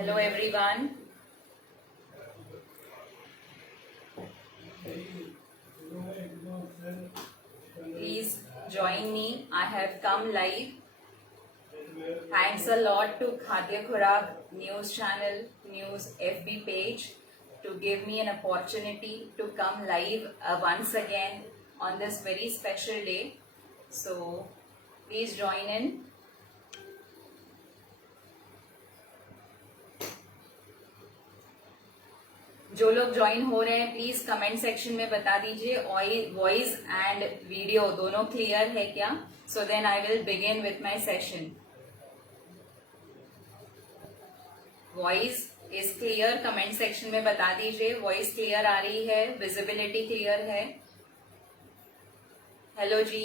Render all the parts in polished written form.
Hello everyone. Please join me. I have come live. Thanks a lot to Khadya Khurak News Channel, News FB page to give me an opportunity to come live once again on this very special day. So please join in. जो लोग join हो रहे हैं please comment section में बता दीजिए voice and video दोनों clear है क्या, so then I will begin with my session. Voice is clear? Comment section में बता दीजिए वॉइस क्लियर आ रही है, विजिबिलिटी क्लियर है. हेलो जी,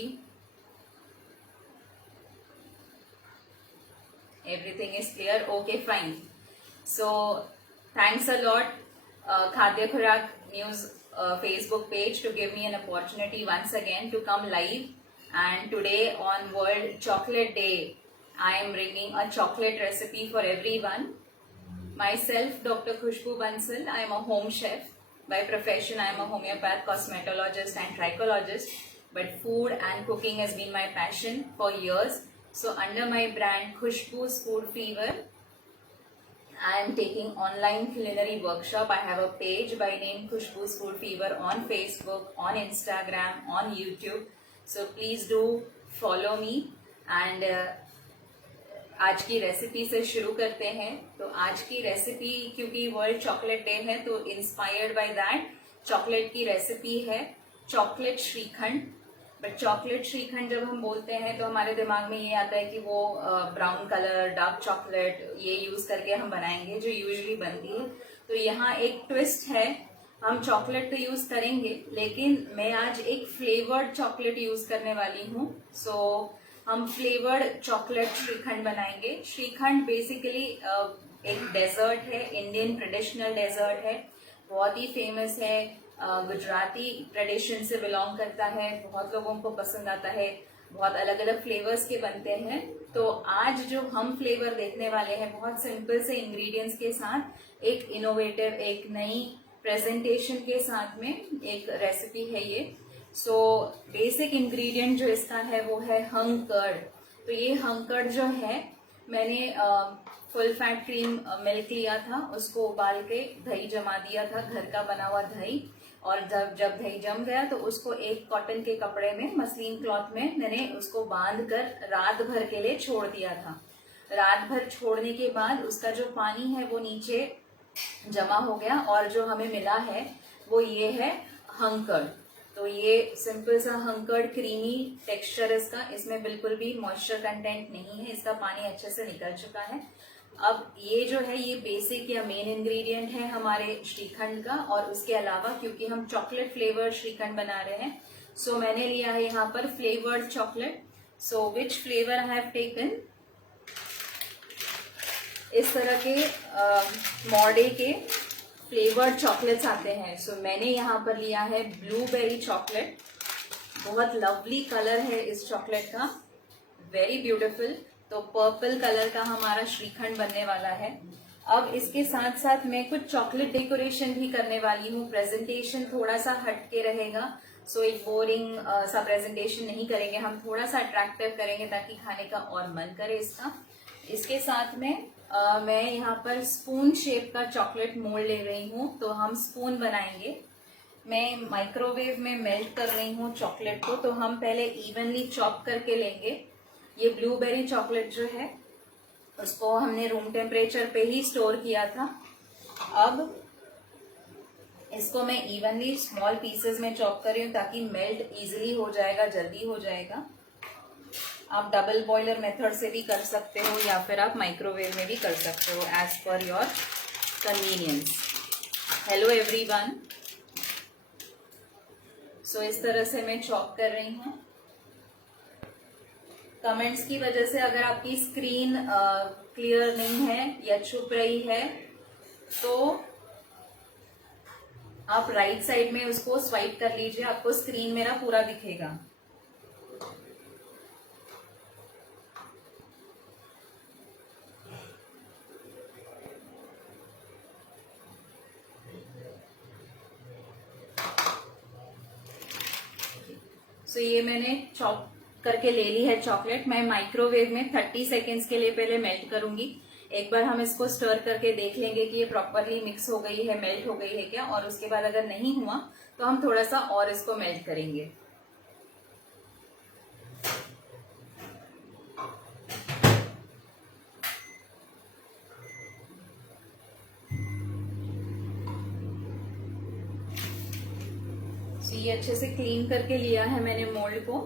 everything is clear? Okay fine. So thanks a lot Khadya Khurak News Facebook page to give me an opportunity once again to come live. And today on World Chocolate Day, I am bringing a chocolate recipe for everyone. Myself, Dr. Khushbu Bansal, I am a home chef. By profession, I am a homeopath, cosmetologist and trichologist. But food and cooking has been my passion for years. So under my brand Khushbu's Food Fever, I am taking online culinary workshop. I have a page by name Khushbu's Food Fever on Facebook, on Instagram, on YouTube. So please do follow me. And आज की recipe से शुरू करते हैं. तो आज की recipe क्योंकि वर्ल्ड चॉकलेट डे है तो इंस्पायर्ड बाय दैट चॉकलेट की रेसिपी है chocolate shrikhand. But chocolate shrikhand जब हम बोलते हैं तो हमारे दिमाग में ये आता है कि वो ब्राउन कलर डार्क चॉकलेट ये यूज करके हम बनाएंगे जो यूजुअली बनती है. तो यहाँ एक ट्विस्ट है, हम चॉकलेट तो यूज करेंगे लेकिन मैं आज एक फ्लेवर्ड चॉकलेट यूज करने वाली हूँ. सो हम फ्लेवर्ड चॉकलेट श्रीखंड बनाएंगे. श्रीखंड बेसिकली एक डेजर्ट है, इंडियन ट्रेडिशनल डेजर्ट है, बहुत ही फेमस है, गुजराती ट्रेडिशन से बिलोंग करता है, बहुत लोगों को पसंद आता है, बहुत अलग अलग फ्लेवर्स के बनते हैं. तो आज जो हम फ्लेवर देखने वाले हैं बहुत सिंपल से इंग्रेडिएंट्स के साथ एक इनोवेटिव एक नई प्रेजेंटेशन के साथ में एक रेसिपी है ये. सो बेसिक इंग्रेडिएंट जो इसका है वो है हंग कर्ड. तो ये हंग कर्ड जो है मैंने फुल फैट क्रीम मिल्क लिया था, उसको उबाल के दही जमा दिया था, घर का बना हुआ दही. और जब दही जम गया तो उसको एक कॉटन के कपड़े में मसलिन क्लॉथ में मैंने उसको बांध कर रात भर के लिए छोड़ दिया था. रात भर छोड़ने के बाद उसका जो पानी है वो नीचे जमा हो गया और जो हमें मिला है वो ये है हंग कर्ड. तो ये सिंपल सा हंग कर्ड, क्रीमी टेक्सचर इसका, इसमें बिल्कुल भी मॉइस्चर कंटेंट नहीं है, इसका पानी अच्छे से निकल चुका है. अब ये जो है ये बेसिक या मेन इंग्रेडिएंट है हमारे श्रीखंड का. और उसके अलावा क्योंकि हम चॉकलेट फ्लेवर्ड श्रीखंड बना रहे हैं सो मैंने लिया है यहाँ पर flavoured chocolate. So which flavour I have taken, इस तरह के मॉडे के फ्लेवर्ड चॉकलेट्स आते हैं. सो मैंने यहाँ पर लिया है ब्लूबेरी चॉकलेट. बहुत लवली कलर है इस चॉकलेट का, वेरी ब्यूटीफुल. तो पर्पल कलर का हमारा श्रीखंड बनने वाला है. अब इसके साथ साथ मैं कुछ चॉकलेट डेकोरेशन भी करने वाली हूँ. प्रेजेंटेशन थोड़ा सा हट के रहेगा. सो एक बोरिंग सा प्रेजेंटेशन नहीं करेंगे, हम थोड़ा सा अट्रैक्टिव करेंगे ताकि खाने का और मन करे इसका. इसके साथ में मैं यहाँ पर स्पून शेप का चॉकलेट मोल्ड ले रही हूँ. तो हम स्पून बनाएंगे. मैं माइक्रोवेव में मेल्ट कर रही हूँ चॉकलेट को. तो हम पहले इवनली चॉप करके लेंगे. ये ब्लूबेरी चॉकलेट जो है उसको हमने रूम टेम्परेचर पे ही स्टोर किया था. अब इसको मैं इवनली स्मॉल पीसेस में चॉप कर रही हूँ ताकि मेल्ट इजीली हो जाएगा, जल्दी हो जाएगा. आप डबल बॉयलर मेथड से भी कर सकते हो या फिर आप माइक्रोवेव में भी कर सकते हो as per your convenience. Hello everyone. So इस तरह से मैं चॉप कर रही हूँ. कमेंट्स की वजह से अगर आपकी स्क्रीन क्लियर नहीं है या छुप रही है तो आप राइट साइड में उसको स्वाइप कर लीजिए, आपको स्क्रीन मेरा पूरा दिखेगा. सो ये मैंने चॉप करके ले ली है चॉकलेट। मैं माइक्रोवेव में 30 सेकेंड्स के लिए पहले मेल्ट करूंगी। एक बार हम इसको स्टर करके देख लेंगे कि ये प्रॉपरली मिक्स हो गई है, मेल्ट हो गई है क्या, और उसके बाद अगर नहीं हुआ तो हम थोड़ा सा और इसको मेल्ट करेंगे। ये अच्छे से क्लीन करके लिया है मैंने मोल्ड को।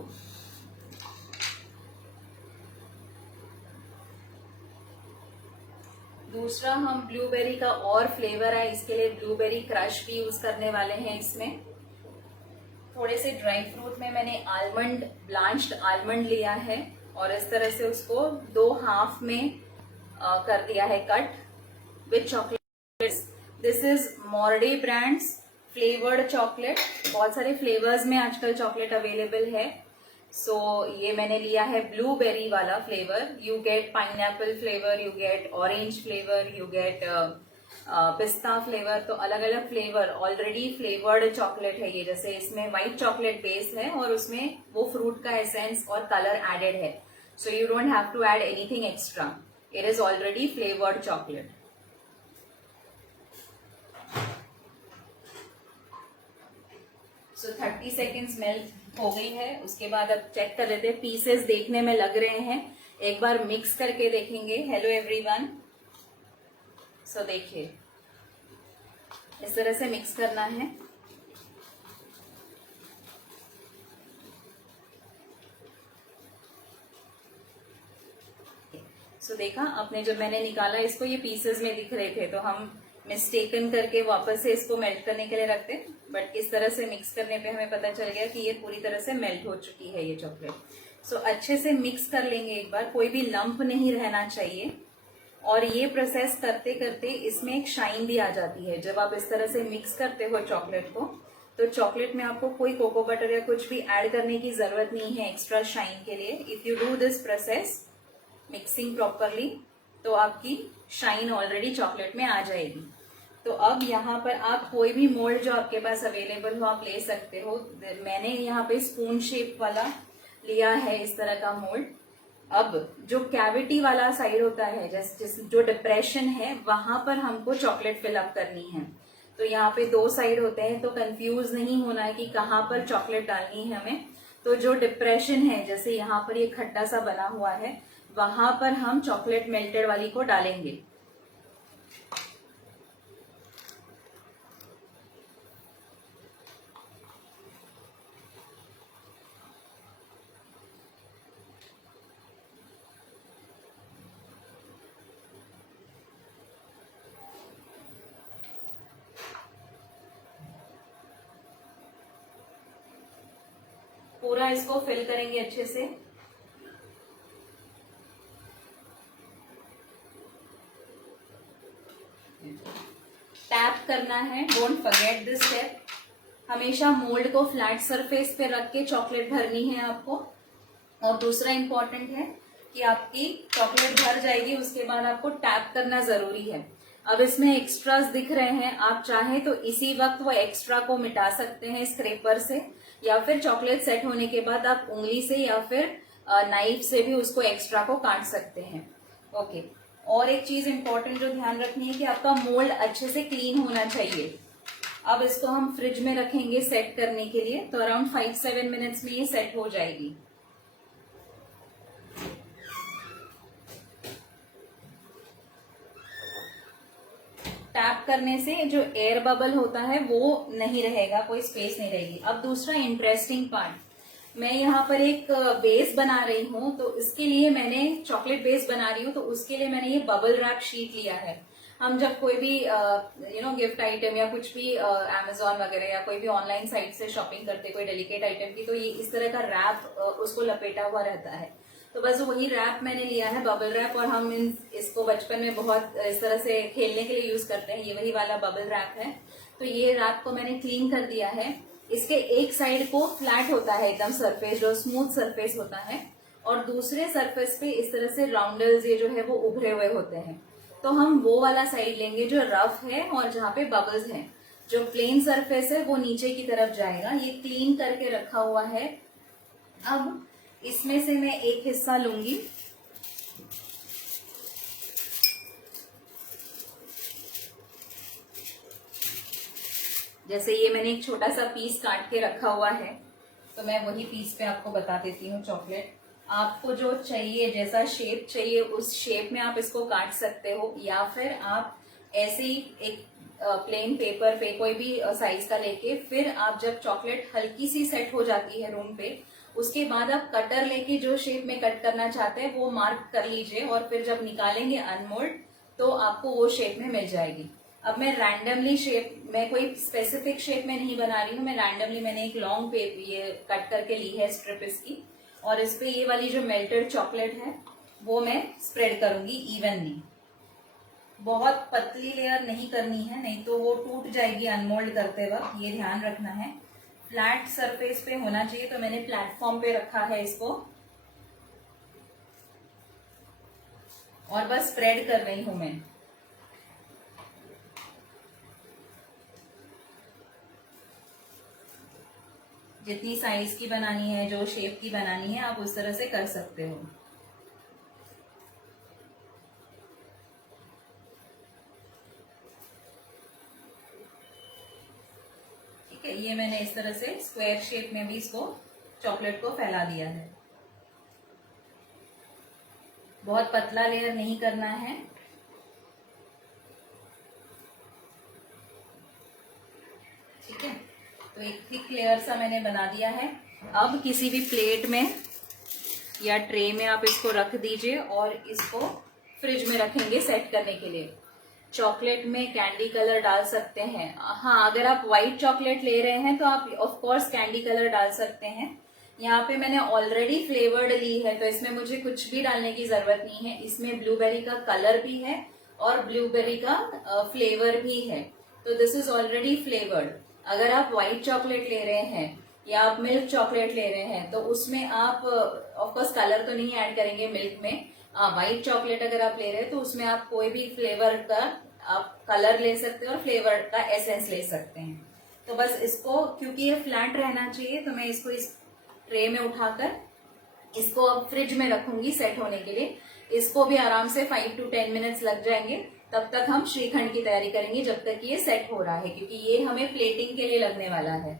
दूसरा हम ब्लूबेरी का और फ्लेवर है, इसके लिए ब्लूबेरी क्रश भी यूज करने वाले हैं। इसमें थोड़े से ड्राई फ्रूट में मैंने आलमंड, ब्लांच्ड आलमंड लिया है और इस तरह से उसको 2 हाफ में कर दिया है cut with chocolate. This is Morde brands flavoured chocolate. बहुत सारे फ्लेवर्स में आजकल चॉकलेट अवेलेबल है। सो ये मैंने लिया है ब्लूबेरी वाला flavour. You get pineapple flavour, you get orange flavour, you get पिस्ता फ्लेवर। तो अलग अलग फ्लेवर, ऑलरेडी फ्लेवर्ड चॉकलेट है ये। जैसे इसमें व्हाइट चॉकलेट बेस है और उसमें वो फ्रूट का एसेंस और कलर एडेड है। So you don't have to add anything extra, it is already flavoured chocolate. So 30 seconds melt हो गई है। उसके बाद अब चेक कर लेते हैं, पीसेस देखने में लग रहे हैं, एक बार मिक्स करके देखेंगे। Hello everyone. सो देखिए इस तरह से मिक्स करना है। सो देखा आपने, जब मैंने निकाला इसको ये पीसेस में दिख रहे थे, तो हम मिस्टेकन करके वापस से इसको मेल्ट करने के लिए रखते, बट इस तरह से मिक्स करने पे हमें पता चल गया कि ये पूरी तरह से मेल्ट हो चुकी है ये चॉकलेट। सो अच्छे से मिक्स कर लेंगे एक बार, कोई भी लंप नहीं रहना चाहिए। और ये प्रोसेस करते करते इसमें एक शाइन भी आ जाती है। जब आप इस तरह से मिक्स करते हो चॉकलेट को, तो चॉकलेट में आपको कोई कोको बटर या कुछ भी ऐड करने की जरूरत नहीं है एक्स्ट्रा शाइन के लिए। If you do this process mixing properly, तो आपकी शाइन ऑलरेडी चॉकलेट में आ जाएगी। तो अब यहाँ पर आप कोई भी मोल्ड जो आपके पास अवेलेबल हो आप ले सकते हो। मैंने यहाँ पे स्पून शेप वाला लिया है, इस तरह का मोल्ड। अब जो कैविटी वाला साइड होता है, जो डिप्रेशन है, वहां पर हमको चॉकलेट फिलअप करनी है। तो यहाँ पे 2 साइड होते हैं, तो कंफ्यूज नहीं होना है कि कहाँ पर चॉकलेट डालनी है हमें। तो जो डिप्रेशन है, जैसे यहाँ पर ये खड्डा सा बना हुआ है, वहां पर हम चॉकलेट मेल्टेड वाली को डालेंगे। पूरा इसको फिल करेंगे अच्छे से। टैप करना है, डोंट फॉरगेट दिस स्टेप। हमेशा मोल्ड को फ्लैट सरफेस पे रख के चॉकलेट भरनी है आपको। और दूसरा इंपॉर्टेंट है कि आपकी चॉकलेट भर जाएगी, उसके बाद आपको टैप करना जरूरी है। अब इसमें एक्स्ट्रास दिख रहे हैं, आप चाहे तो इसी वक्त वो एक्स्ट्रा को मिटा सकते हैं स्क्रैपर से, या फिर चॉकलेट सेट होने के बाद आप उंगली से या फिर नाइफ से भी उसको एक्स्ट्रा को काट सकते हैं। ओके। और एक चीज इंपॉर्टेंट जो ध्यान रखनी है कि आपका मोल्ड अच्छे से क्लीन होना चाहिए। अब इसको हम फ्रिज में रखेंगे सेट करने के लिए, तो अराउंड 5-7 मिनट्स में ये सेट हो जाएगी। टैप करने से जो एयर बबल होता है वो नहीं रहेगा, कोई स्पेस नहीं रहेगी। अब दूसरा इंटरेस्टिंग पार्ट, मैं यहाँ पर एक बेस बना रही हूँ, तो इसके लिए मैंने चॉकलेट बेस बना रही हूँ, तो उसके लिए मैंने ये बबल रैप शीट लिया है। हम जब कोई भी गिफ्ट आइटम या कुछ भी अमेजोन वगैरह या कोई भी ऑनलाइन साइट से शॉपिंग करते कोई डेलिकेट आइटम की, तो ये इस तरह का रैप उसको लपेटा हुआ रहता है। तो बस वही रैप मैंने लिया है, बबल रैप। और हम इसको बचपन में बहुत इस तरह से खेलने के लिए यूज करते हैं, ये वही वाला बबल रैप है। तो ये रैप को मैंने क्लीन कर दिया है। इसके एक साइड को फ्लैट होता है एकदम सरफेस, जो स्मूथ सरफेस होता है, और दूसरे सरफेस पे इस तरह से राउंडल्स ये जो है वो उभरे हुए होते हैं। तो हम वो वाला साइड लेंगे जो रफ है और जहाँ पे बबल्स हैं। जो प्लेन सरफेस है वो नीचे की तरफ जाएगा। ये क्लीन करके रखा हुआ है अब इसमें से मैं एक हिस्सा लूंगी, जैसे ये मैंने एक छोटा सा पीस काट के रखा हुआ है, तो मैं वही पीस पे आपको बता देती हूँ चॉकलेट। आपको जो चाहिए, जैसा शेप चाहिए उस शेप में आप इसको काट सकते हो, या फिर आप ऐसे ही एक प्लेन पेपर पे कोई भी साइज का लेके, फिर आप जब चॉकलेट हल्की सी सेट हो जाती है रूम पे, उसके बाद आप कटर लेके जो शेप में कट करना चाहते हैं वो मार्क कर लीजिए, और फिर जब निकालेंगे अनमोल्ड तो आपको वो शेप में मिल जाएगी। अब मैं रैंडमली शेप, मैं कोई स्पेसिफिक शेप में नहीं बना रही हूँ, मैं रैंडमली मैंने एक लॉन्ग पेपर ये कट करके ली है स्ट्रिप इसकी, और इस पे ये वाली जो मेल्टेड चॉकलेट है वो मैं स्प्रेड करूंगी इवनली। बहुत पतली लेयर नहीं करनी है, नहीं तो वो टूट जाएगी अनमोल्ड करते वक्त, ये ध्यान रखना है। फ्लैट सरफेस पे होना चाहिए, तो मैंने प्लेटफॉर्म पे रखा है इसको और बस स्प्रेड कर रही हूं मैं। जितनी साइज की बनानी है, जो शेप की बनानी है, आप उस तरह से कर सकते हो। ठीक है, ये मैंने इस तरह से स्क्वायर शेप में भी इसको चॉकलेट को फैला दिया है। बहुत पतला लेयर नहीं करना है। ठीक है, तो एक थिक लेयर सा मैंने बना दिया है। अब किसी भी प्लेट में या ट्रे में आप इसको रख दीजिए और इसको फ्रिज में रखेंगे सेट करने के लिए। चॉकलेट में कैंडी कलर डाल सकते हैं। हाँ, अगर आप व्हाइट चॉकलेट ले रहे हैं तो आप ऑफ कोर्स कैंडी कलर डाल सकते हैं। यहाँ पे मैंने ऑलरेडी फ्लेवर्ड ली है, तो इसमें मुझे कुछ भी डालने की जरूरत नहीं है। इसमें ब्लूबेरी का कलर भी है और ब्लूबेरी का फ्लेवर भी है, तो दिस इज ऑलरेडी फ्लेवर्ड। अगर आप व्हाइट चॉकलेट ले रहे हैं या आप मिल्क चॉकलेट ले रहे हैं तो उसमें आप ऑफकोर्स कलर तो नहीं ऐड करेंगे मिल्क में। व्हाइट चॉकलेट अगर आप ले रहे हैं तो उसमें आप कोई भी फ्लेवर का आप कलर ले सकते हैं और फ्लेवर का एसेंस ले सकते हैं। तो बस इसको, क्योंकि ये फ्लैट रहना चाहिए, तो मैं इसको इस ट्रे में उठाकर इसको अब फ्रिज में रखूंगी सेट होने के लिए। इसको भी आराम से 5 to 10 मिनट्स लग जाएंगे। तब तक हम श्रीखंड की तैयारी करेंगे, जब तक ये सेट हो रहा है, क्योंकि ये हमें प्लेटिंग के लिए लगने वाला है।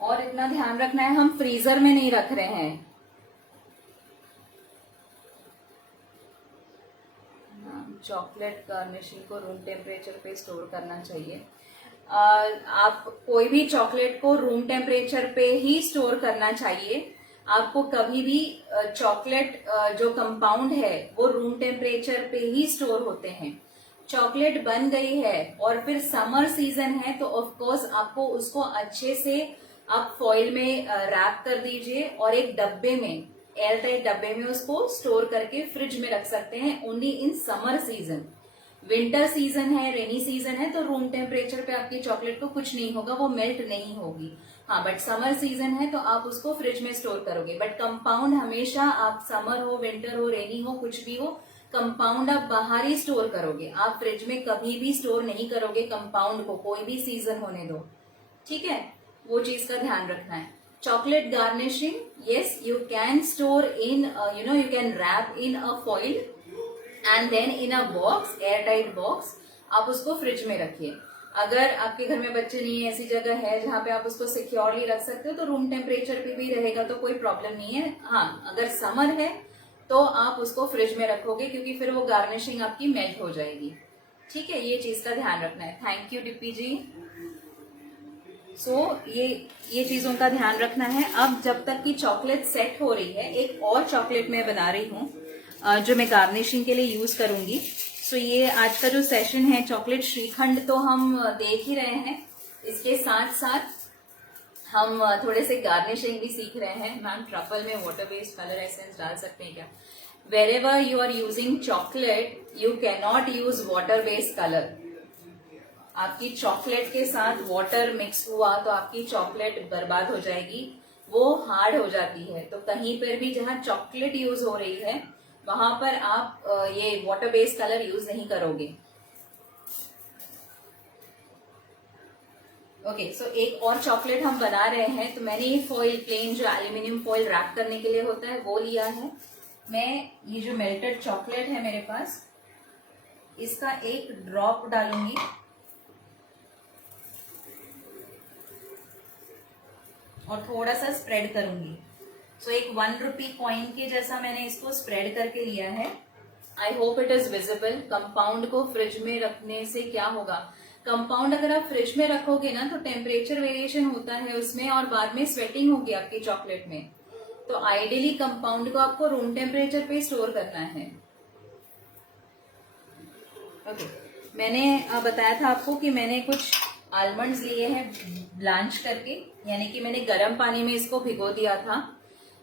और इतना ध्यान रखना है, हम फ्रीजर में नहीं रख रहे हैं। चॉकलेट गार्निशिंग को रूम टेम्परेचर पे स्टोर करना चाहिए। आप कोई भी चॉकलेट को रूम टेम्परेचर पे ही स्टोर करना चाहिए। आपको कभी भी चॉकलेट जो कंपाउंड है वो रूम टेम्परेचर पे ही स्टोर होते हैं। चॉकलेट बन गई है और फिर समर सीजन है, तो ऑफ कोर्स आपको उसको अच्छे से आप फॉइल में रैप कर दीजिए और एक डब्बे में, एयर टाइट डब्बे में उसको स्टोर करके फ्रिज में रख सकते हैं। Only in summer season. Winter season है, रेनी सीजन है, तो रूम टेम्परेचर पे आपकी चॉकलेट को कुछ नहीं होगा, वो मेल्ट नहीं होगी। हाँ, बट समर सीजन है तो आप उसको फ्रिज में स्टोर करोगे। बट कंपाउंड हमेशा, आप समर हो, विंटर हो, रेनी हो, कुछ भी हो, कंपाउंड आप बाहर ही स्टोर करोगे। आप फ्रिज में कभी भी स्टोर नहीं करोगे कंपाउंड को, कोई भी सीजन होने दो। ठीक है, वो चीज का ध्यान रखना है। chocolate garnishing, yes, you can store in you can wrap in a foil and then in a box, airtight box, आप उसको फ्रिज में रखिए। अगर आपके घर में बच्चे नहीं है, ऐसी जगह है जहाँ पे आप उसको सिक्योरली रख सकते हो, तो रूम टेम्परेचर पे भी रहेगा, तो कोई प्रॉब्लम नहीं है। हाँ, अगर समर है तो आप उसको फ्रिज में रखोगे, क्योंकि फिर वो गार्निशिंग आपकी मेल्ट हो जाएगी। ठीक है, ये चीज का ध्यान रखना है। थैंक यू डिप्पी जी। ये चीजों का ध्यान रखना है। अब जब तक कि चॉकलेट सेट हो रही है, एक और चॉकलेट मैं बना रही हूँ जो मैं गार्निशिंग के लिए यूज करूंगी। ये आज का जो सेशन है, चॉकलेट श्रीखंड तो हम देख ही रहे हैं, इसके साथ साथ हम थोड़े से गार्निशिंग भी सीख रहे हैं। मैम, ट्रफल में वाटर बेस्ड कलर एसेंस डाल सकते हैं क्या? Wherever you are using chocolate, you can not use water based colour. आपकी चॉकलेट के साथ वाटर मिक्स हुआ तो आपकी चॉकलेट बर्बाद हो जाएगी, वो हार्ड हो जाती है। तो कहीं पर भी जहाँ चॉकलेट यूज हो रही है वहां पर आप ये वाटर बेस्ड कलर यूज नहीं करोगे। ओके, सो एक और चॉकलेट हम बना रहे हैं। तो मैंने ये फॉइल, प्लेन जो एल्यूमिनियम फॉइल रैप करने के लिए होता है, वो लिया है। मैं ये जो मेल्टेड चॉकलेट है मेरे पास, इसका एक ड्रॉप डालूंगी और थोड़ा सा स्प्रेड करूंगी। सो एक 1 रुपी कॉइन के जैसा मैंने इसको स्प्रेड करके लिया है। I hope it is visible. Compound को फ्रिज में रखने से क्या होगा, कंपाउंड अगर आप फ्रिज में रखोगे ना तो टेम्परेचर वेरिएशन होता है उसमें, और बाद में स्वेटिंग होगी आपकी चॉकलेट में। तो आइडियली कंपाउंड को आपको रूम टेम्परेचर पे स्टोर करना है। ओके, मैंने बताया था आपको कि मैंने कुछ आलमंड्स लिए हैं ब्लांच करके, यानी कि मैंने गर्म पानी में इसको भिगो दिया था,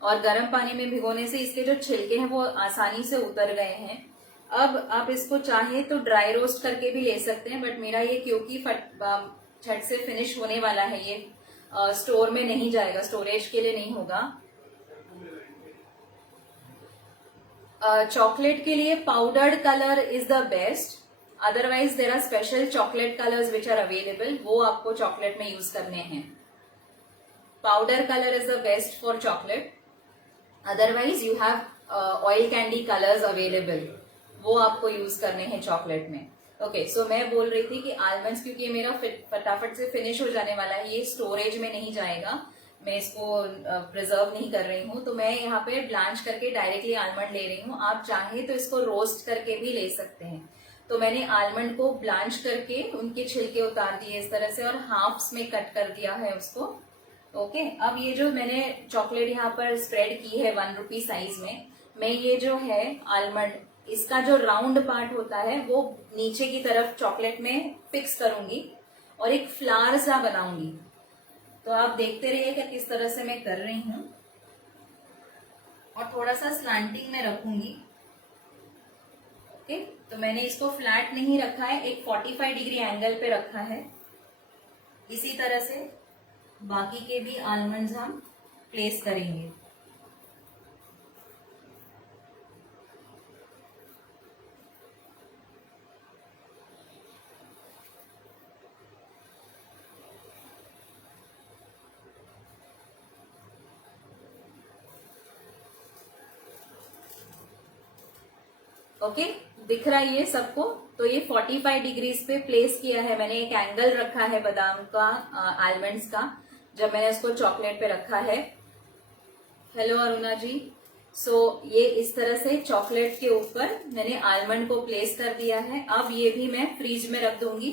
और गर्म पानी में भिगोने से इसके जो छिलके हैं वो आसानी से उतर गए हैं। अब आप इसको चाहे तो ड्राई रोस्ट करके भी ले सकते हैं, बट मेरा ये क्योंकि झट से फिनिश होने वाला है, ये स्टोर में नहीं जाएगा, स्टोरेज के लिए नहीं होगा। चॉकलेट के लिए powdered colour is the best, otherwise there are special chocolate colours which are available, वो आपको चॉकलेट में यूज करने हैं। Powder colour is the best for chocolate, otherwise you have oil candy colours available, वो आपको use करने हैं chocolate में। ओके, सो मैं बोल रही थी कि आलमंड्स, क्योंकि ये मेरा फटाफट से फिनिश हो जाने वाला है, ये स्टोरेज में नहीं जाएगा, मैं इसको प्रिजर्व नहीं कर रही हूँ, तो मैं यहाँ पे ब्लांच करके डायरेक्टली आलमंड ले रही हूँ। आप चाहे तो इसको रोस्ट करके भी ले सकते हैं। तो मैंने आलमंड को ब्लांच करके उनके छिलके उतार दिए इस तरह से, और हाफ्स में कट कर दिया है उसको। ओके, अब ये जो मैंने चॉकलेट यहाँ पर स्प्रेड की है 1 रुपी साइज में, मैं ये जो है आलमंड, इसका जो राउंड पार्ट होता है वो नीचे की तरफ चॉकलेट में फिक्स करूंगी और एक फ्लावर सा बनाऊंगी। तो आप देखते रहिए कि किस तरह से मैं कर रही हूं, और थोड़ा सा स्लांटिंग में रखूंगी। ओके, तो मैंने इसको फ्लैट नहीं रखा है, एक 45 डिग्री एंगल पे रखा है। इसी तरह से बाकी के भी आलमंड्स हम प्लेस करेंगे। ओके, दिख रहा है ये सबको। तो ये 45 डिग्रीज पे प्लेस किया है मैंने, एक एंगल रखा है बादाम का, आलमंड्स का, जब मैंने उसको चॉकलेट पे रखा है। हेलो अरुणा जी। सो ये इस तरह से चॉकलेट के ऊपर मैंने आलमंड को प्लेस कर दिया है। अब ये भी मैं फ्रीज में रख दूंगी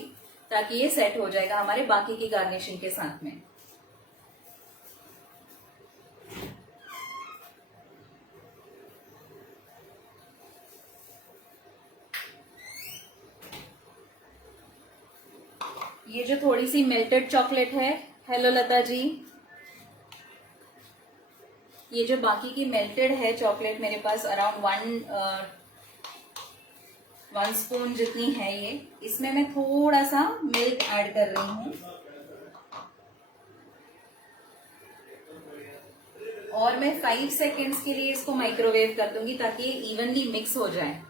ताकि ये सेट हो जाएगा हमारे बाकी की गार्निशिंग के साथ में। ये जो थोड़ी सी मेल्टेड चॉकलेट है, हेलो लता जी, ये जो बाकी की मेल्टेड है चॉकलेट मेरे पास अराउंड 1 स्पून जितनी है ये, इसमें मैं थोड़ा सा मिल्क ऐड कर रही हूँ और मैं 5 सेकेंड्स के लिए इसको माइक्रोवेव कर दूंगी ताकि ये इवनली मिक्स हो जाए।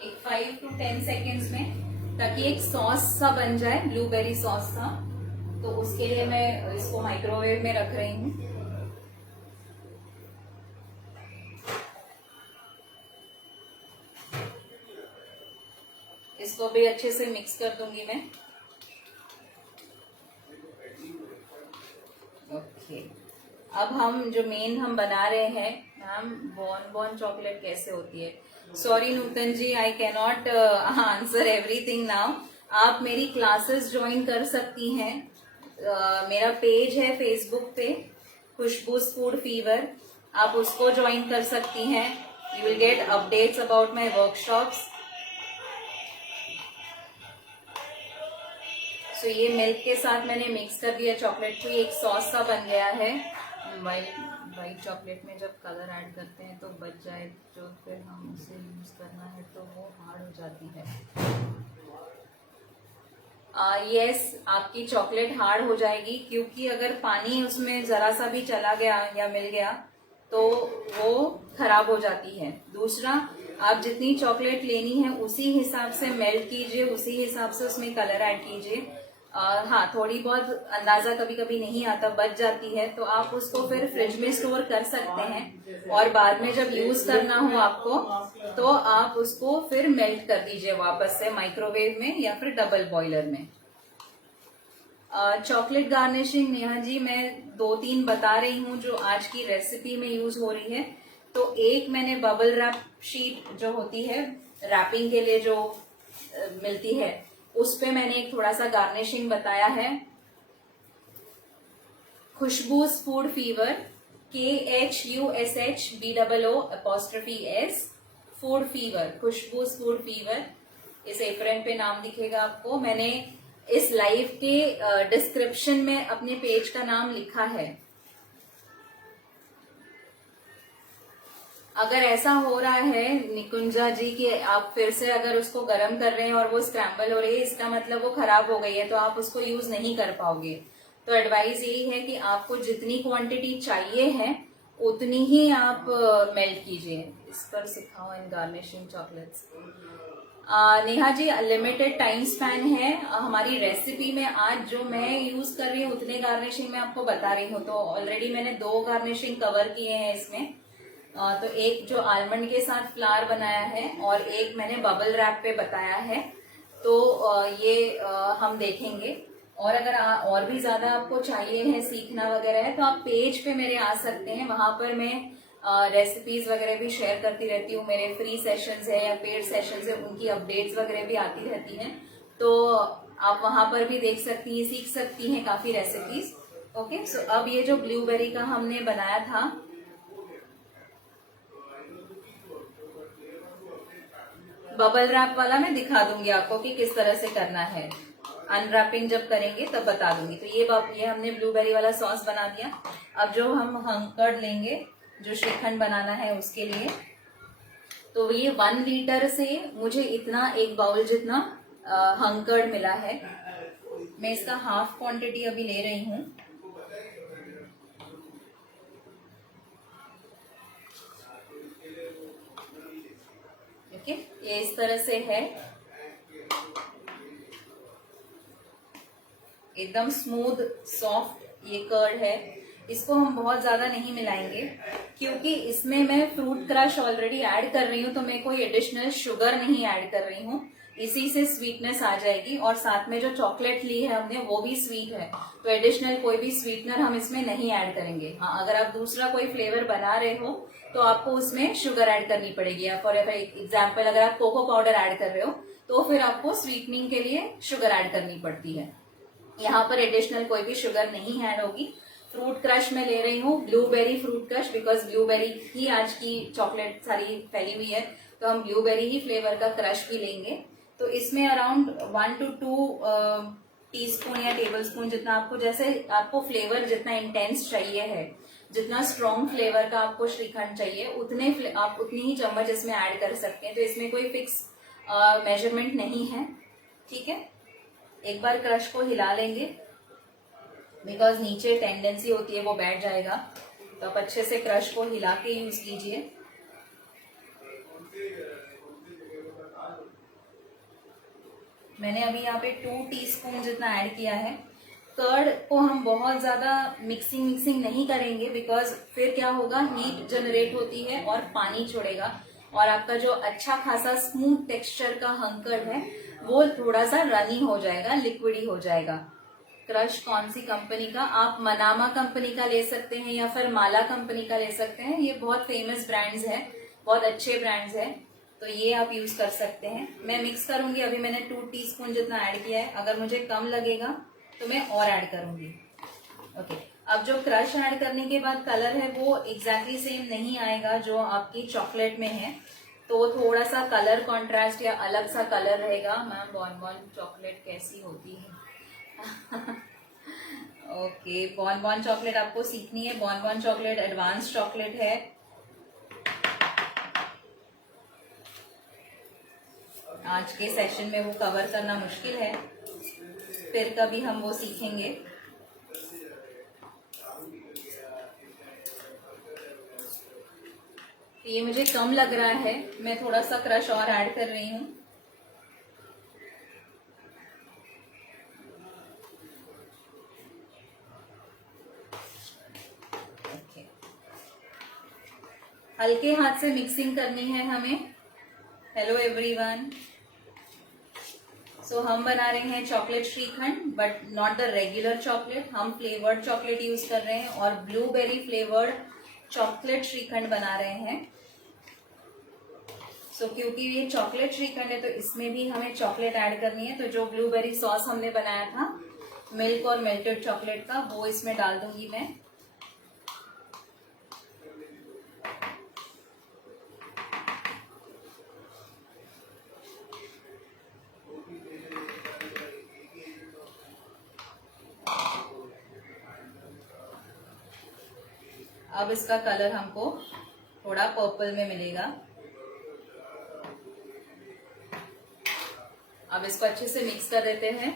एक 5 to 10 सेकेंड्स में, ताकि एक सॉस सा बन जाए, ब्लूबेरी सॉस सा। तो उसके लिए मैं इसको माइक्रोवेव में रख रही हूँ। इसको भी अच्छे से मिक्स कर दूंगी मैं। ओके, अब हम जो मेन हम बना रहे हैं, मैम बॉन चॉकलेट कैसे होती है? Sorry Nutan ji, I can not answer everything now. आप मेरी क्लासेस ज्वाइन कर सकती हैं। मेरा पेज है फेसबुक पे, खुशबूज फूड फीवर, आप उसको ज्वाइन कर सकती हैं। You will get updates about my workshops. So ये मिल्क के साथ मैंने मिक्स कर दिया चॉकलेट को, ये एक सॉस सा बन गया है। वाइट चॉकलेट में जब कलर ऐड करते हैं तो बच जाए, जो फिर हम उसे यूज करना है तो वो हार्ड हो जाती है। यस, आपकी चॉकलेट हार्ड हो जाएगी, क्योंकि अगर पानी उसमें जरा सा भी चला गया या मिल गया तो वो खराब हो जाती है। दूसरा, आप जितनी चॉकलेट लेनी है उसी हिसाब से मेल्ट कीजिए, उसी हिसाब से उसमें कलर ऐड कीजिए। हाँ, थोड़ी बहुत अंदाजा कभी कभी नहीं आता, बच जाती है, तो आप उसको फिर फ्रिज में स्टोर कर सकते हैं, और बाद में जब यूज करना हो आपको तो आप उसको फिर मेल्ट कर दीजिए वापस से माइक्रोवेव में या फिर डबल बॉयलर में। चॉकलेट गार्निशिंग नेहा जी मैं 2-3 बता रही हूँ जो आज की रेसिपी में यूज हो रही है। तो एक मैंने बबल रैप शीट जो होती है रैपिंग के लिए जो मिलती है, उस पे मैंने एक थोड़ा सा गार्निशिंग बताया है। Khushboo's food fever, KHUSHBOO'S food fever, Khushboo's food fever, इस एप्रन पे नाम दिखेगा आपको। मैंने इस लाइव के डिस्क्रिप्शन में अपने पेज का नाम लिखा है। अगर ऐसा हो रहा है निकुंजा जी कि आप फिर से अगर उसको गर्म कर रहे हैं और वो स्क्रैम्बल हो रही है, इसका मतलब वो खराब हो गई है, तो आप उसको यूज नहीं कर पाओगे। तो एडवाइस यही है कि आपको जितनी क्वांटिटी चाहिए है उतनी ही आप मेल्ट कीजिए। इस पर सिखाओ इन garnishing chocolates. Neha ji limited time span है हमारी रेसिपी में। आज जो मैं यूज कर रही हूँ उतने गार्निशिंग में आपको बता रही हूँ। तो ऑलरेडी मैंने 2 गार्निशिंग कवर किए हैं इसमें। तो एक जो आलमंड के साथ फ्लावर बनाया है और एक मैंने बबल रैप पे बताया है। तो ये हम देखेंगे। और अगर और भी ज्यादा आपको चाहिए है, सीखना वगैरह है, तो आप पेज पे मेरे आ सकते हैं। वहां पर मैं रेसिपीज वगैरह भी शेयर करती रहती हूँ। मेरे फ्री सेशंस है या पेड सेशंस है, उनकी अपडेट्स वगैरह भी आती रहती हैं। तो आप वहां पर भी देख सकती हैं, सीख सकती हैं काफी रेसिपीज। ओके, सो अब ये जो ब्लूबेरी का हमने बनाया था, बबल रैप वाला मैं दिखा दूंगी आपको कि किस तरह से करना है। अनरैपिंग जब करेंगे तब बता दूंगी। तो ये हमने ब्लूबेरी वाला सॉस बना दिया। अब जो हम हंकर्ड लेंगे, जो श्रीखंड बनाना है उसके लिए, तो ये 1 लीटर से मुझे इतना एक बाउल जितना हंकर्ड मिला है। मैं इसका हाफ क्वांटिटी अभी ले रही हूँ। ओके, ये इस तरह से है, एकदम स्मूथ सॉफ्ट ये कर्ड है। इसको हम बहुत ज्यादा नहीं मिलाएंगे, क्योंकि इसमें मैं फ्रूट क्रश ऑलरेडी ऐड कर रही हूँ, तो मैं कोई एडिशनल शुगर नहीं ऐड कर रही हूँ। इसी से स्वीटनेस आ जाएगी, और साथ में जो चॉकलेट ली है हमने वो भी स्वीट है, तो एडिशनल कोई भी स्वीटनर हम इसमें नहीं ऐड करेंगे। हाँ, अगर आप दूसरा कोई फ्लेवर बना रहे हो तो आपको उसमें शुगर ऐड करनी पड़ेगी। फॉर एग्जाम्पल, अगर आप कोको पाउडर ऐड कर रहे हो तो फिर आपको स्वीटनिंग के लिए शुगर ऐड करनी पड़ती है। यहाँ पर एडिशनल कोई भी शुगर नहीं ऐड होगी। फ्रूट क्रश में ले रही हूँ, blueberry fruit crush, because blueberry ही आज की चॉकलेट सारी फैली हुई है, तो हम ब्लूबेरी ही फ्लेवर का क्रश भी लेंगे। तो इसमें अराउंड 1 to 2 टीस्पून या टेबल स्पून जितना आपको, जैसे आपको फ्लेवर जितना इंटेंस चाहिए है, जितना स्ट्रॉन्ग फ्लेवर का आपको श्रीखंड चाहिए, उतने आप उतनी ही चम्मच इसमें ऐड कर सकते हैं। तो इसमें कोई फिक्स मेजरमेंट नहीं है। ठीक है, एक बार क्रश को हिला लेंगे, बिकॉज नीचे टेंडेंसी होती है वो बैठ जाएगा। तो आप अच्छे से क्रश को हिला के यूज कीजिए। मैंने अभी यहाँ पे 2 टीस्पून जितना ऐड किया है। कर्ड को हम बहुत ज्यादा मिक्सिंग नहीं करेंगे, बिकॉज फिर क्या होगा, हीट जनरेट होती है और पानी छोड़ेगा, और आपका जो अच्छा खासा स्मूथ टेक्सचर का हंकर्ड है वो थोड़ा सा रनी हो जाएगा, लिक्विडी हो जाएगा। क्रश कौन सी कंपनी का, आप मनामा कंपनी का ले सकते हैं या फिर माला कंपनी का ले सकते हैं। ये बहुत फेमस ब्रांड्स हैं, बहुत अच्छे ब्रांड्स हैं, तो ये आप यूज कर सकते हैं। मैं मिक्स करूंगी, अभी मैंने 2 टीस्पून जितना ऐड किया है। अगर मुझे कम लगेगा तो मैं और ऐड करूंगी। ओके, अब जो क्रश ऐड करने के बाद कलर है वो एग्जैक्टली सेम नहीं आएगा जो आपकी चॉकलेट में है, तो थोड़ा सा कलर कॉन्ट्रास्ट या अलग सा कलर रहेगा। मैम बॉन चॉकलेट कैसी होती है? ओके, बॉन चॉकलेट आपको सीखनी है। बॉन चॉकलेट एडवांस चॉकलेट है। आज के सेशन में वो कवर करना मुश्किल है। फिर कभी हम वो सीखेंगे। ये मुझे कम लग रहा है, मैं थोड़ा सा क्रश और ऐड कर रही हूँ। हल्के हाथ से मिक्सिंग करनी है हमें। Hello everyone. सो हम बना रहे हैं chocolate shrikhand, but not the regular chocolate, हम फ्लेवर्ड चॉकलेट यूज कर रहे हैं और ब्लूबेरी फ्लेवर्ड चॉकलेट श्रीखंड बना रहे हैं। सो क्योंकि ये चॉकलेट श्रीखंड है तो इसमें भी हमें चॉकलेट ऐड करनी है। तो जो ब्लूबेरी सॉस हमने बनाया था मिल्क और मेल्टेड चॉकलेट का, वो इसमें डाल दूंगी मैं। अब इसका कलर हमको थोड़ा पर्पल में मिलेगा। अब इसको अच्छे से मिक्स कर देते हैं।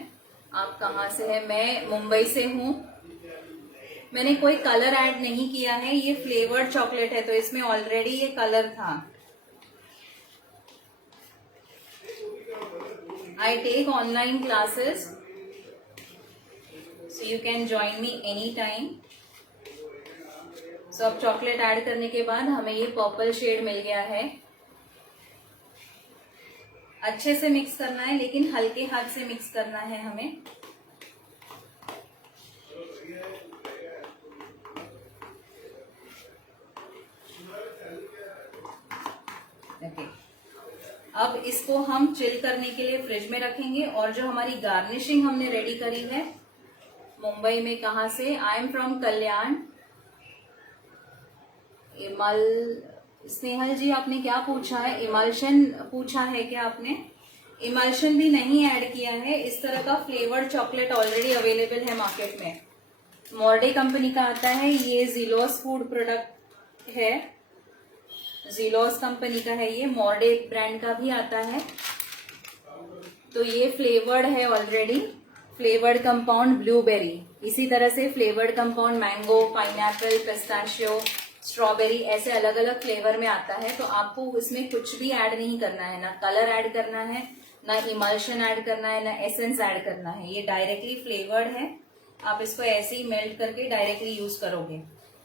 आप कहाँ से हैं? मैं मुंबई से हूँ। मैंने कोई कलर ऐड नहीं किया है, ये फ्लेवर्ड चॉकलेट है तो इसमें ऑलरेडी ये कलर था। I take online classes, so you can join me any time. So अब चॉकलेट ऐड करने के बाद हमें ये पर्पल शेड मिल गया है। अच्छे से मिक्स करना है, लेकिन हल्के हाथ से मिक्स करना है हमें। ओके, अब इसको हम चिल करने के लिए फ्रिज में रखेंगे। और जो हमारी गार्निशिंग हमने रेडी करी है, मुंबई में कहाँ से? आई एम फ्रॉम कल्याण। स्नेहल जी आपने क्या पूछा है? इमल्शन पूछा है क्या आपने? इमल्शन भी नहीं ऐड किया है। इस तरह का फ्लेवर्ड चॉकलेट ऑलरेडी अवेलेबल है मार्केट में। मॉर्डे कंपनी का आता है, ये जीलोस फूड प्रोडक्ट है, जीलोस कंपनी का है ये। मॉर्डे ब्रांड का भी आता है। तो ये फ्लेवर्ड है ऑलरेडी, फ्लेवर्ड कंपाउंड ब्लूबेरी। इसी तरह से flavoured compound mango, pineapple, pistachio, strawberry, ऐसे अलग अलग फ्लेवर में आता है। तो आपको इसमें कुछ भी ऐड नहीं करना है, ना कलर ऐड करना है, ना इमल्शन ऐड करना है, ना एसेंस ऐड करना है। ये डायरेक्टली फ्लेवर्ड है। आप इसको ऐसे ही मेल्ट करके डायरेक्टली यूज करोगे।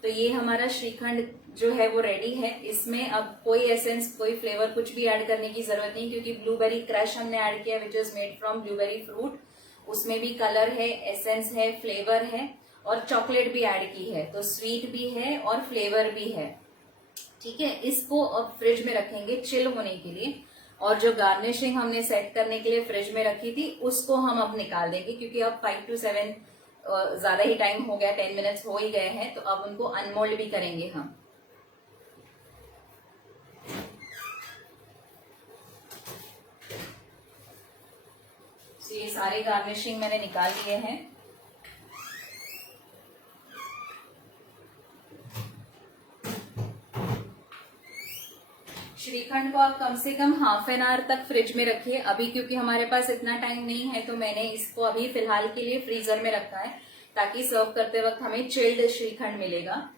तो ये हमारा श्रीखंड जो है वो रेडी है। इसमें अब कोई एसेंस, कोई फ्लेवर, कुछ भी ऐड करने की जरूरत नहीं, क्योंकि ब्लूबेरी क्रश हमने ऐड किया, which is made from blueberry fruit. उसमें भी कलर है, एसेंस है, फ्लेवर है और चॉकलेट भी ऐड की है। तो स्वीट भी है और फ्लेवर भी है। ठीक है, इसको अब फ्रिज में रखेंगे चिल होने के लिए। और जो गार्निशिंग हमने सेट करने के लिए फ्रिज में रखी थी, उसको हम अब निकाल देंगे, क्योंकि अब 5 to 7 ज्यादा ही टाइम हो गया, 10 मिनट्स हो ही गए हैं। तो अब उनको अनमोल्ड भी करेंगे हम। तो ये सारे गार्निशिंग मैंने निकाल लिए हैं। श्रीखंड को आप कम से कम हाफ एन आवर तक फ्रिज में रखिए। अभी क्योंकि हमारे पास इतना टाइम नहीं है, तो मैंने इसको अभी फिलहाल के लिए फ्रीजर में रखा है, ताकि सर्व करते वक्त हमें चिल्ड श्रीखंड मिलेगा।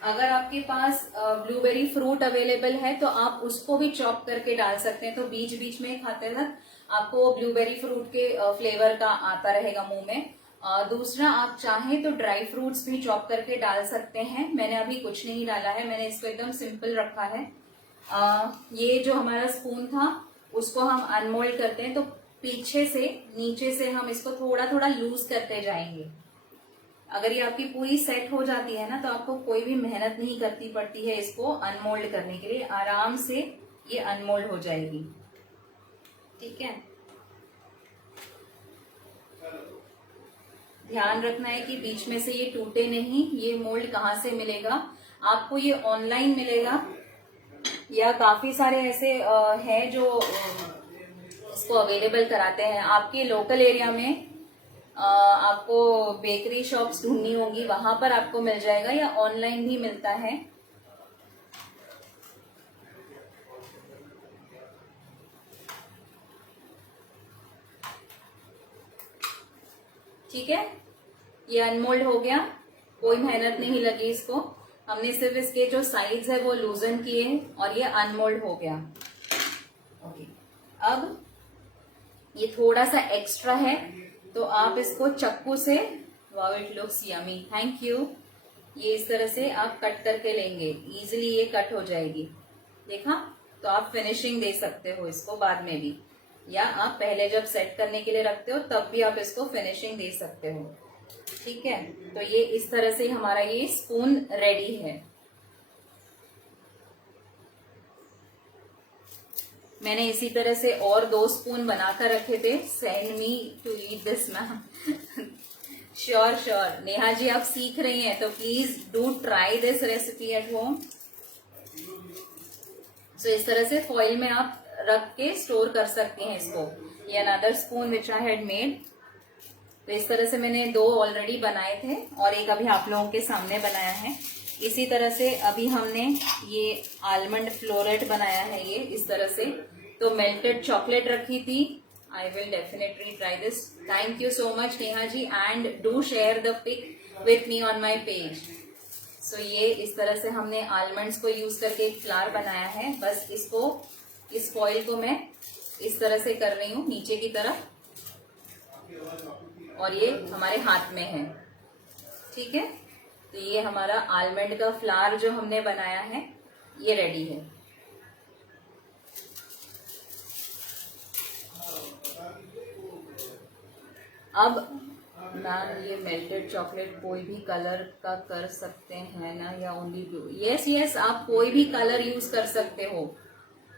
अगर आपके पास ब्लूबेरी फ्रूट अवेलेबल है तो आप उसको भी चॉप करके डाल सकते हैं। तो बीच बीच में खाते वक्त आपको ब्लूबेरी फ्रूट के फ्लेवर का आता रहेगा मुंह में। दूसरा, आप चाहें तो ड्राई फ्रूट्स भी चॉप करके डाल सकते हैं। मैंने अभी कुछ नहीं डाला है, मैंने इसको एकदम सिंपल रखा है। ये जो हमारा स्पून था उसको हम अनमोल्ड करते हैं, तो पीछे से नीचे से हम इसको थोड़ा थोड़ा लूज करते जाएंगे। अगर ये आपकी पूरी सेट हो जाती है ना, तो आपको कोई भी मेहनत नहीं करनी पड़ती है इसको अनमोल्ड करने के लिए। आराम से ये अनमोल्ड हो जाएगी। ठीक है, ध्यान रखना है कि बीच में से ये टूटे नहीं। ये मोल्ड कहाँ से मिलेगा? आपको ये ऑनलाइन मिलेगा, या काफी सारे ऐसे हैं जो इसको अवेलेबल कराते हैं। आपके लोकल एरिया में आपको बेकरी शॉप्स ढूंढनी होगी, वहां पर आपको मिल जाएगा, या ऑनलाइन भी मिलता है। ठीक है, ये अनमोल्ड हो गया, कोई मेहनत नहीं लगी इसको, हमने सिर्फ इसके जो साइड्स है वो लूजन किए और ये अनमोल्ड हो गया। ओके, अब ये थोड़ा सा एक्स्ट्रा है तो आप इसको चक्कू से, wow it looks yummy, thank you, ये इस तरह से आप कट करके लेंगे, इजीली ये कट हो जाएगी। देखा, तो आप फिनिशिंग दे सकते हो इसको बाद में भी, या आप पहले जब सेट करने के लिए रखते हो तब भी आप इसको फिनिशिंग दे सकते हो। ठीक है, तो ये इस तरह से हमारा ये स्पून रेडी है। मैंने इसी तरह से और 2 स्पून बनाकर रखे थे। Send me to eat this ma'am. Sure sure Neha ji, आप सीख रही हैं तो please do try this recipe at home. So इस तरह से फॉइल में आप रख के स्टोर कर सकते हैं इसको। ये another spoon which I had made. तो इस तरह से मैंने 2 ऑलरेडी बनाए थे और एक अभी आप लोगों के सामने बनाया है। इसी तरह से अभी हमने ये आलमंड फ्लोरेट बनाया है, ये इस तरह से। तो मेल्टेड चॉकलेट रखी थी। I will definitely try this. Thank you so much Neha ji, and do share the pic with me on my page. So ये इस तरह से हमने आलमंड्स को यूज करके एक फ्लावर बनाया है। बस इसको, इस फॉइल को मैं इस तरह से कर रही हूँ नीचे की तरफ, और ये हमारे हाथ में है। ठीक है, तो ये हमारा आलमंड का फ्लावर जो हमने बनाया है ये रेडी है। अब मैम ये मेल्टेड चॉकलेट कोई भी कलर का कर सकते हैं ना, या ओनली ब्लू? यस यस, आप कोई भी कलर यूज कर सकते हो।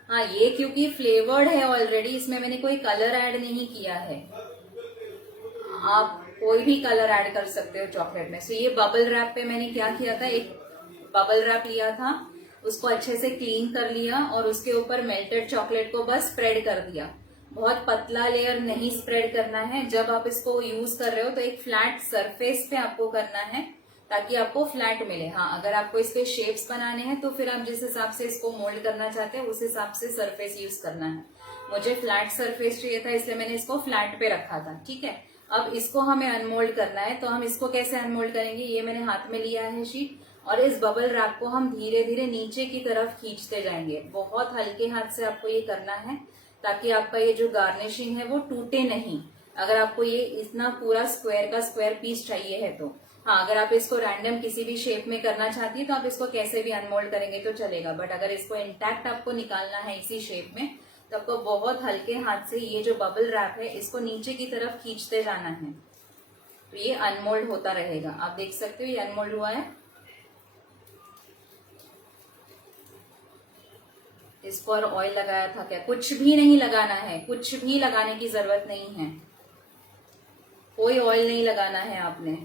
हाँ, ये क्योंकि फ्लेवर्ड है ऑलरेडी, इसमें मैंने कोई कलर ऐड नहीं किया है। आप कोई भी कलर ऐड कर सकते हो चॉकलेट में। सो ये बबल रैप पे मैंने क्या किया था, एक बबल रैप लिया था, उसको अच्छे से क्लीन कर लिया और उसके ऊपर मेल्टेड चॉकलेट को बस स्प्रेड कर दिया। बहुत पतला लेयर नहीं स्प्रेड करना है। जब आप इसको यूज कर रहे हो तो एक फ्लैट सरफेस पे आपको करना है ताकि आपको फ्लैट मिले। हाँ, अगर आपको इसके शेप्स बनाने हैं तो फिर आप जिस हिसाब से इसको मोल्ड करना चाहते हैं उस हिसाब से सरफेस यूज करना है। मुझे फ्लैट सरफेस चाहिए था इसलिए मैंने इसको फ्लैट पे रखा था। ठीक है, अब इसको हमें अनमोल्ड करना है। तो हम इसको कैसे अनमोल्ड करेंगे, ये मैंने हाथ में लिया है शीट, और इस बबल रैप को हम धीरे धीरे नीचे की तरफ खींचते जाएंगे। बहुत हल्के हाथ से आपको ये करना है ताकि आपका ये जो गार्निशिंग है वो टूटे नहीं। अगर आपको ये इतना पूरा स्क्वायर का स्क्वायर पीस चाहिए है तो हाँ, अगर आप इसको रैंडम किसी भी शेप में करना चाहती है तो आप इसको कैसे भी अनमोल्ड करेंगे तो चलेगा। बट अगर इसको इंटैक्ट आपको निकालना है इसी शेप में तो आपको बहुत हल्के हाथ से ये जो बबल रैप है इसको नीचे की तरफ खींचते जाना है। तो ये अनमोल्ड होता रहेगा। आप देख सकते हो ये अनमोल्ड हुआ है। इस पर ऑयल लगाया था क्या? कुछ भी नहीं लगाना है, कुछ भी लगाने की जरूरत नहीं है, कोई ऑयल नहीं लगाना है आपने।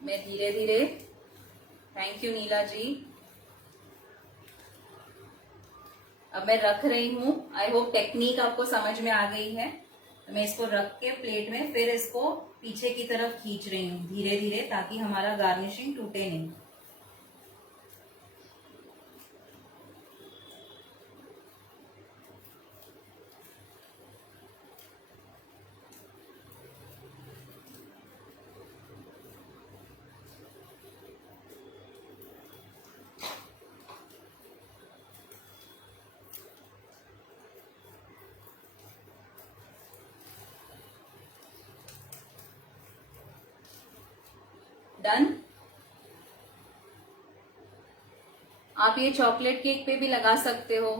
मैं धीरे धीरे, थैंक यू नीला जी। अब मैं रख रही हूं। आई होप टेक्निक आपको समझ में आ गई है। मैं इसको रख के प्लेट में फिर इसको पीछे की तरफ खींच रही हूँ धीरे धीरे ताकि हमारा गार्निशिंग टूटे नहीं। डन। आप ये चॉकलेट केक पे भी लगा सकते हो।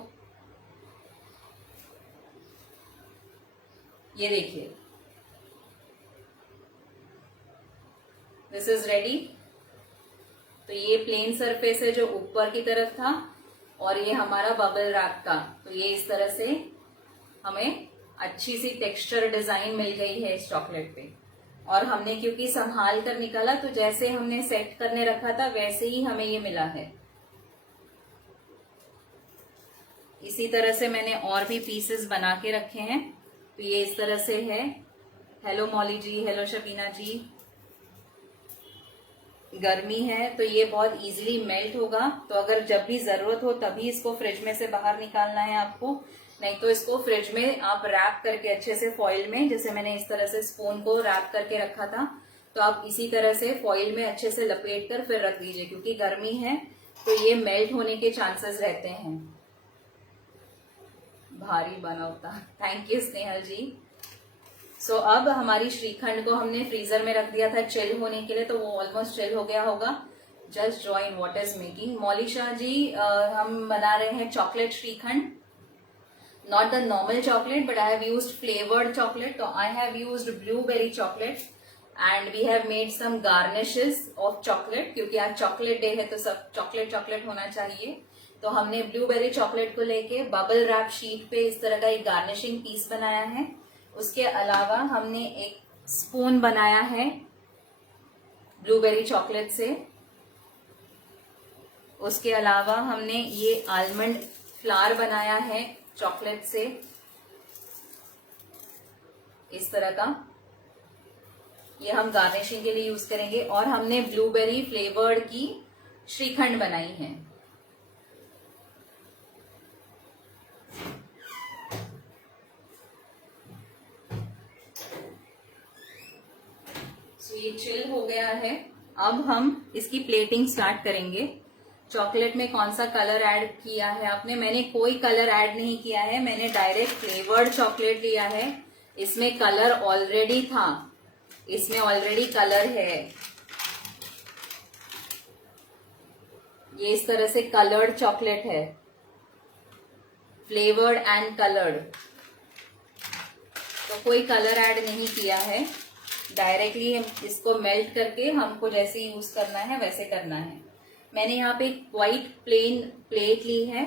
ये देखिए, दिस इज रेडी। तो ये प्लेन सरफेस है जो ऊपर की तरफ था और ये हमारा बबल रैप का। तो ये इस तरह से हमें अच्छी सी टेक्सचर डिजाइन मिल गई है इस चॉकलेट पे। और हमने क्योंकि संभाल कर निकाला तो जैसे हमने सेट करने रखा था वैसे ही हमें ये मिला है। इसी तरह से मैंने और भी पीसेस बना के रखे हैं। तो ये इस तरह से है। हेलो मौली जी, हेलो शबीना जी। गर्मी है तो ये बहुत इजीली मेल्ट होगा, तो अगर जब भी जरूरत हो तभी इसको फ्रिज में से बाहर निकालना है आपको, नहीं तो इसको फ्रिज में आप रैप करके अच्छे से फॉइल में, जैसे मैंने इस तरह से स्पून को रैप करके रखा था, तो आप इसी तरह से फॉइल में अच्छे से लपेट कर फिर रख दीजिए, क्योंकि गर्मी है तो ये मेल्ट होने के चांसेस रहते हैं। भारी बना होता। थैंक यू स्नेहल जी। सो अब हमारी श्रीखंड को हमने फ्रीजर में रख दिया था चिल होने के लिए, तो वो ऑलमोस्ट चिल हो गया होगा। Just join what is making. Maulisha ji, हम बना रहे हैं chocolate shrikhand, not the normal chocolate, but I have used flavored chocolate. So I have used blueberry chocolate and we have made some garnishes of chocolate, क्योंकि आज chocolate day है तो सब chocolate chocolate होना चाहिए। तो हमने ब्लूबेरी चॉकलेट को लेके बबल रैप शीट पे इस तरह का एक गार्निशिंग पीस बनाया है। उसके अलावा हमने एक स्पून बनाया है ब्लूबेरी चॉकलेट से। उसके अलावा हमने ये आलमंड फ्लावर बनाया है चॉकलेट से, इस तरह का, ये हम गार्निशिंग के लिए यूज करेंगे। और हमने ब्लूबेरी फ्लेवर्ड की श्रीखंड बनाई है। तो ये चिल हो गया है। अब हम इसकी प्लेटिंग स्टार्ट करेंगे। चॉकलेट में कौन सा कलर ऐड किया है आपने? मैंने कोई कलर ऐड नहीं किया है, मैंने डायरेक्ट फ्लेवर्ड चॉकलेट लिया है। इसमें कलर ऑलरेडी था, इसमें ऑलरेडी कलर है। ये इस तरह से कलर्ड चॉकलेट है, फ्लेवर्ड एंड कलर्ड। तो कोई कलर ऐड नहीं किया है, डायरेक्टली इसको मेल्ट करके हमको जैसे यूज करना है वैसे करना है। मैंने यहाँ पे एक व्हाइट प्लेन प्लेट ली है।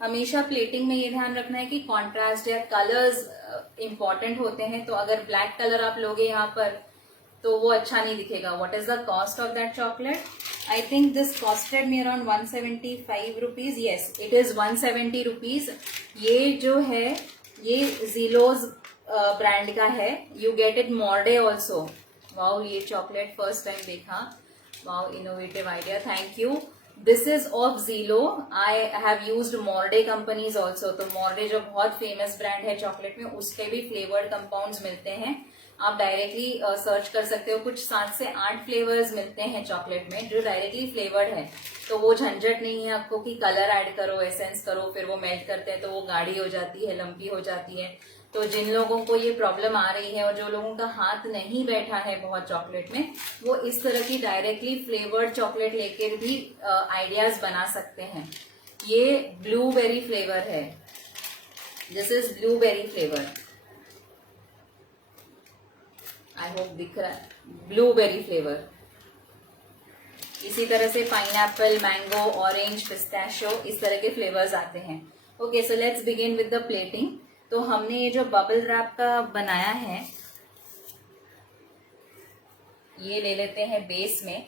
हमेशा प्लेटिंग में ये ध्यान रखना है कि कॉन्ट्रास्ट या कलर्स इंपॉर्टेंट होते हैं, तो अगर ब्लैक कलर आप लोगे यहाँ पर तो वो अच्छा नहीं दिखेगा। What is the cost of that chocolate? I think this costed me around 175 rupees. Yes, it is 170 rupees. ये जो है ये जीलोज ब्रांड का है। You get it Morde also. Wow, ये चॉकलेट फर्स्ट टाइम देखा। Wow, innovative idea. Thank you. This is of Zilo. I have used Morde companies also. तो Morde जो बहुत फेमस ब्रांड है चॉकलेट में, उसके भी फ्लेवर्ड कंपाउंड्स मिलते हैं। आप डायरेक्टली सर्च कर सकते हो। कुछ 7 से 8 फ्लेवर्स मिलते हैं चॉकलेट में जो डायरेक्टली फ्लेवर्ड है, तो वो झंझट नहीं है आपको कि कलर ऐड करो, एसेंस करो, फिर वो मेल्ट करते हैं तो वो गाढ़ी हो जाती है, लंपी हो जाती है। तो जिन लोगों को ये प्रॉब्लम आ रही है और जो लोगों का हाथ नहीं बैठा है बहुत चॉकलेट में, वो इस तरह की डायरेक्टली फ्लेवर्ड चॉकलेट लेकर भी आइडियाज बना सकते हैं। ये ब्लूबेरी फ्लेवर है, this is blueberry flavour. I hope दिख रहा है, ब्लूबेरी फ्लेवर। इसी तरह से पाइनएप्पल, मैंगो, ऑरेंज, पिस्ताशियो, इस तरह के फ्लेवर्स आते हैं। Okay, so let's begin with the plating. तो हमने ये जो बबल रैप का बनाया है, ये ले लेते हैं बेस में।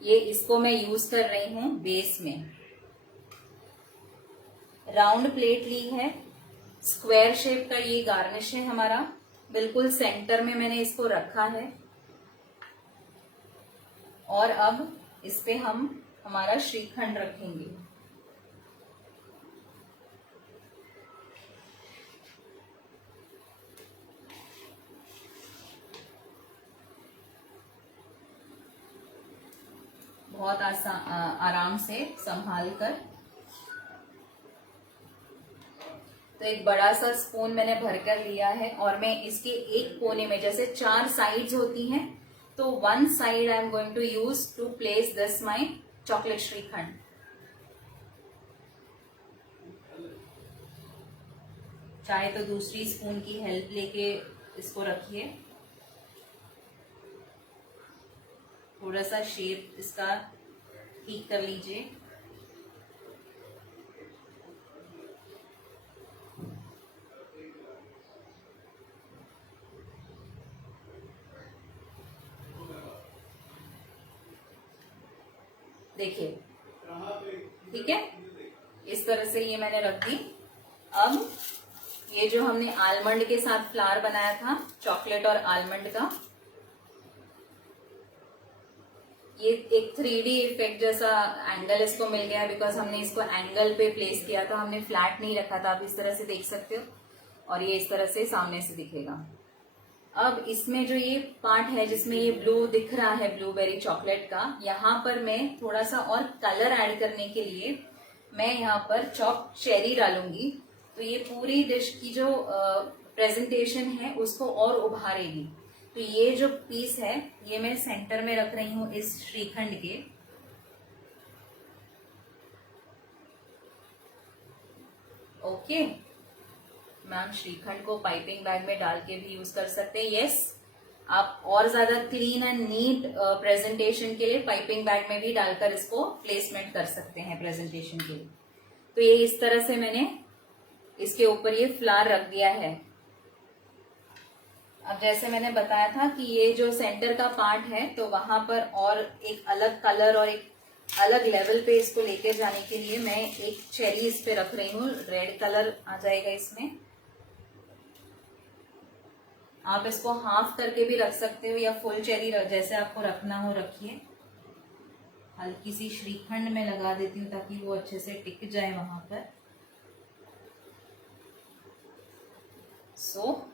ये इसको मैं यूज कर रही हूं बेस में। राउंड प्लेट ली है, स्क्वायर शेप का ये गार्निश है हमारा, बिल्कुल सेंटर में मैंने इसको रखा है। और अब इस पे हम हमारा श्रीखंड रखेंगे। बहुत आराम से संभाल कर। तो एक बड़ा सा स्पून मैंने भरकर लिया है और मैं इसके एक कोने में, जैसे 4 साइड्स होती हैं, तो 1 side I am going to use to place this my chocolate shrikhand. चाहे तो दूसरी स्पून की हेल्प लेके इसको रखिए। थोड़ा सा शेप इसका ठीक कर लीजिए। देखिए, ठीक है, इस तरह से ये मैंने रख दी। अब ये जो हमने आलमंड के साथ फ्लावर बनाया था, चॉकलेट और आलमंड का, ये एक 3D इफेक्ट जैसा एंगल इसको मिल गया, बिकॉज हमने इसको एंगल पे प्लेस किया था, हमने फ्लैट नहीं रखा था। आप इस तरह से देख सकते हो, और ये इस तरह से सामने से दिखेगा। अब इसमें जो ये पार्ट है जिसमें ये ब्लू दिख रहा है, ब्लूबेरी चॉकलेट का, यहाँ पर मैं थोड़ा सा और कलर ऐड करने के लिए मैं यहाँ पर चॉप चेरी डालूंगी। तो ये पूरी डिश की जो प्रेजेंटेशन है उसको और उभारेगी। तो ये जो पीस है ये मैं सेंटर में रख रही हूँ इस श्रीखंड के। ओके मैम, श्रीखंड को पाइपिंग बैग में डाल के भी यूज कर सकते हैं। यस, आप और ज्यादा क्लीन एंड नीट प्रेजेंटेशन के लिए पाइपिंग बैग में भी डालकर इसको प्लेसमेंट कर सकते हैं प्रेजेंटेशन के लिए। तो ये इस तरह से मैंने इसके ऊपर ये फ्लावर रख दिया है। अब जैसे मैंने बताया था कि ये जो सेंटर का पार्ट है, तो वहां पर और एक अलग कलर और एक अलग लेवल पे इसको लेके जाने के लिए मैं एक चेरी इस पे रख रही हूँ। रेड कलर आ जाएगा इसमें। आप इसको हाफ करके भी रख सकते हो या फुल चेरी जैसे आपको रखना हो रखिए। हल्की सी श्रीखंड में लगा देती हूँ ताकि वो अच्छे से टिक जाए वहां पर। सो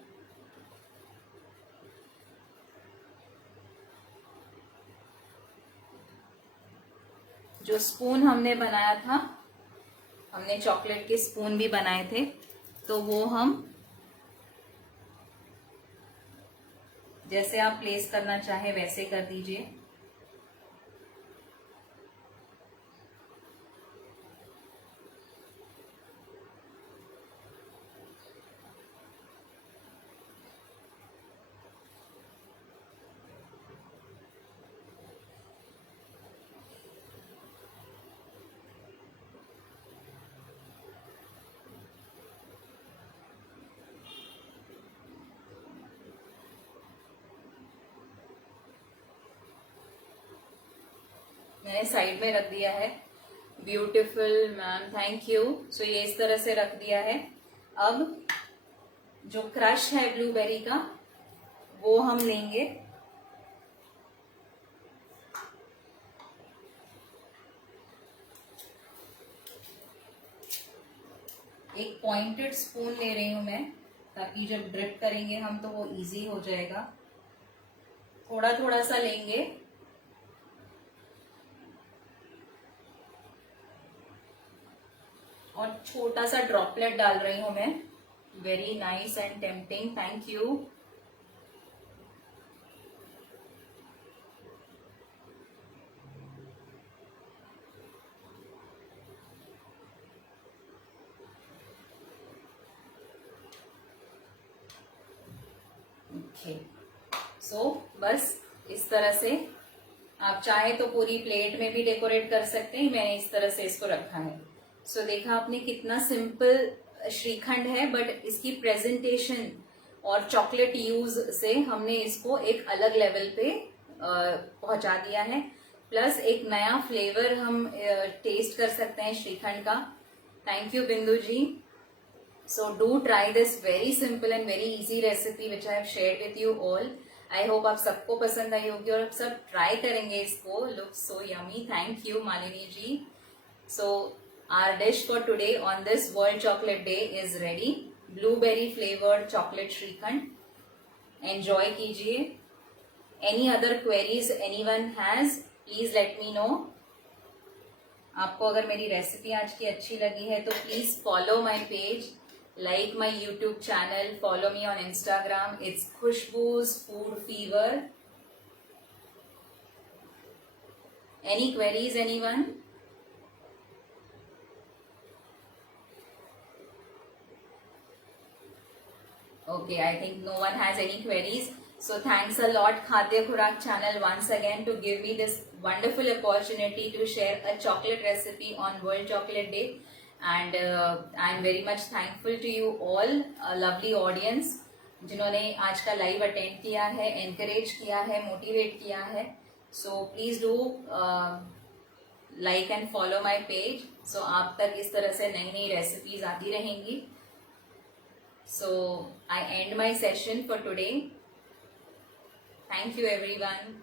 जो स्पून हमने बनाया था, हमने चॉकलेट के स्पून भी बनाए थे, तो वो हम जैसे आप प्लेस करना चाहे वैसे कर दीजिए। मैंने साइड में रख दिया है। Beautiful ma'am, thank you. So ये इस तरह से रख दिया है। अब जो क्रश है ब्लूबेरी का वो हम लेंगे। एक पॉइंटेड स्पून ले रही हूं मैं, ताकि जब ड्रिप करेंगे हम तो वो इजी हो जाएगा। थोड़ा थोड़ा सा लेंगे। और छोटा सा ड्रॉपलेट डाल रही हूं मैं। Very nice and tempting, thank you. Okay, so बस इस तरह से आप चाहे तो पूरी प्लेट में भी डेकोरेट कर सकते हैं। मैंने इस तरह से इसको रखा है। सो देखा आपने कितना सिंपल श्रीखंड है, बट इसकी प्रेजेंटेशन और चॉकलेट यूज से हमने इसको एक अलग लेवल पे पहुंचा दिया है। प्लस एक नया फ्लेवर हम टेस्ट कर सकते हैं श्रीखंड का। थैंक यू बिंदु जी। So do try this very simple and very easy recipe which I have shared with you all. I hope आप सबको पसंद आई होगी और आप सब ट्राई करेंगे इसको। Looks so yummy. Thank you Malini ji. So our dish for today on this World Chocolate Day is ready. Blueberry flavored chocolate shrikhand. Enjoy कीजिए। Any other queries anyone has, please let me know. आपको अगर मेरी recipe आज की अच्छी लगी है तो please follow my page, like my YouTube channel, follow me on Instagram. It's Khushbu's Food Fever. Any queries, anyone? Okay, I think no one has any queries. So thanks a lot Khadya Khurak channel once again to give me this wonderful opportunity to share a chocolate recipe on World Chocolate Day. And I am very much thankful to you all, a lovely audience, जिन्होंने आज का live attend किया है, encourage किया है, motivate किया है. So please do like and follow my page. So आप तक इस तरह से नई नई रेसिपीज आती रहेंगी. So I end my session for today. Thank you everyone.